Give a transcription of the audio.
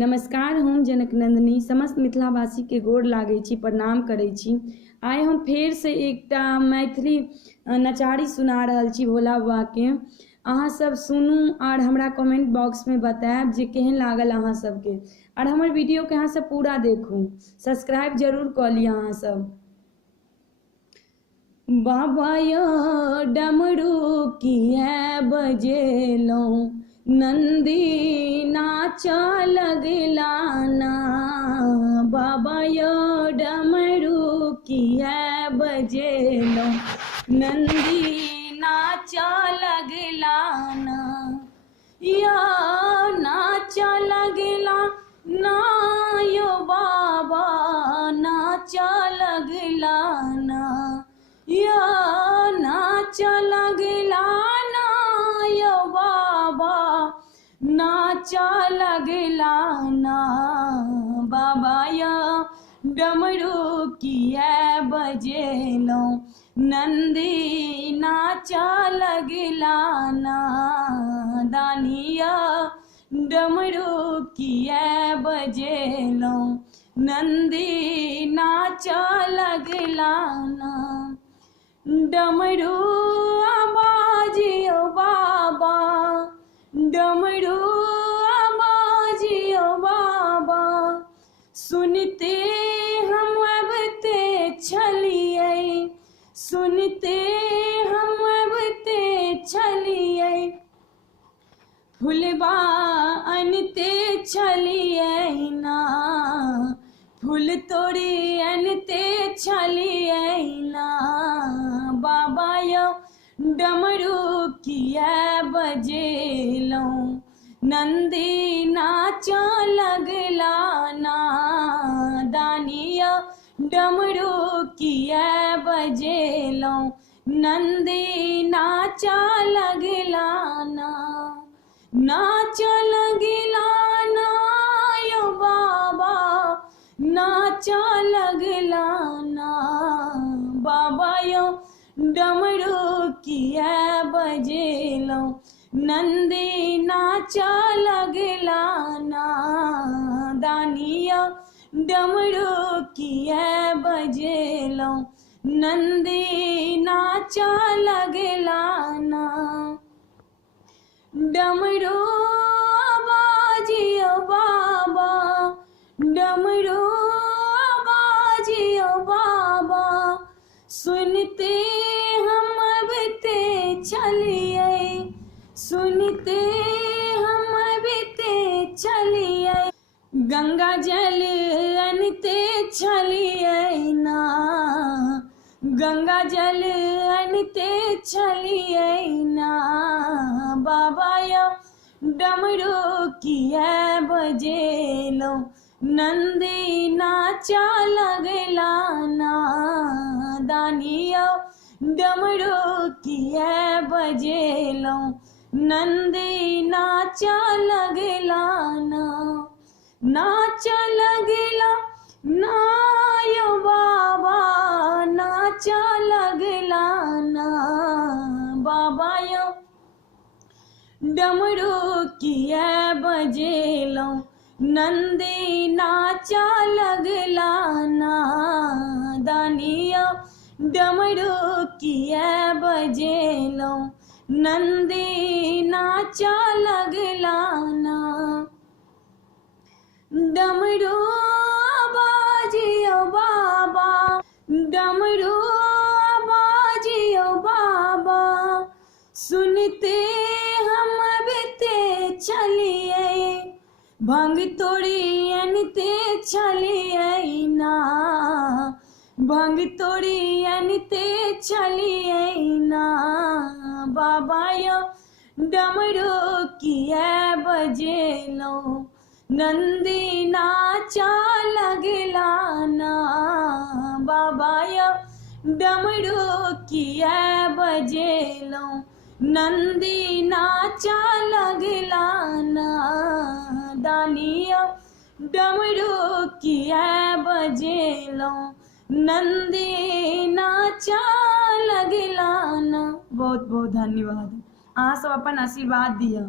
नमस्कार, हम जनक नंदिनी समस्त मिथिलावासी के गोर लागै छी, प्रणाम करै छी। आइ हम फेर से एकटा मैथिली नचारी सुना रहल छी भोला बाबा के। अहाँ सब सुनू और हमरा कमेंट बॉक्स में बताएब जे केहन लागल अहाँ सबके, और हमर वीडियो के अहाँ सब पूरा देखू, सब्सक्राइब जरूर कऽ लिअ अहाँ सब। बाबा यौ डमरू किया बजेलौं, नंदी नाच लगला ना। बाबा यौ डमरू किया बजेलौं, नंदी नाच लगला ना। या नाच लगला ना यो बाबा, नाच लगला ना। या नाच लगला ना यो बाबा, नाच लगला ना। बाबा या डमरू किया बजेलौं, नंदी नाच लगला ना। दानिया डमरू किया बजेलौं, नंदी नाच लगला ना। डमरू आबाजियो बाबा, डमरू आबाजियो बाबा, सुनते हम अबते छलियै, सुनते हम अबते छलियै। फुलबा अनते छलियै ना, फूल तोड़ी अनते छलियै ना। बाबा यौ डमरू किया बजेलौं, नंदी नाच लगला ना। दानिया डमरू किया बजेलौं, नंदी नाच लगला ना। नाच लगला ना यो बाबा, नाच लगला ना। बाबा यौ डमरू किया बजेलौं, नंदी नाच लगला ना। दानिया डमरू किया बजेलौं, नंदी नाच लगला ना। डमरू आबाजियो बाबा, डमरू आबाजियो बाबा, सुनते हम अबते छलियै, सुनते हम अबते छलियै। गंगा जल अनते छलियै ना, गंगा जल अनते छलियै ना। बाबा यौ डमरू किया बजेलौं, नंदी नाच लगला ना। दानिया डमरू किया बजेलौं, नंदी नाच लगला ना। नाच लगला ना यो बाबा, नाच लगला ना। बाबा यौ डमरू किया बजेलौं, नंदी नाच लगला ना। दानिया डमरू किया बजेलौं, नंदी नाच लगला ना। डमरू आबाजियो बाबा, डमरू आबाजियो बाबा, सुनते हम अबते छलियै। भंग तोड़ी अनते छलियै ना, भंग तोड़ी अनते छलियै ना। बाबा यौ डमरू किया बजेलौं, नंदी नाच लगला ना। बाबा यौ डमरू किया बजेलौं, नंदी नाच लगला ना। दानिया डमरू किया बजेलौं, नंदी नाच लगला ना। बहुत बहुत धन्यवाद, अहाँ सब अपन आशीर्वाद दिया।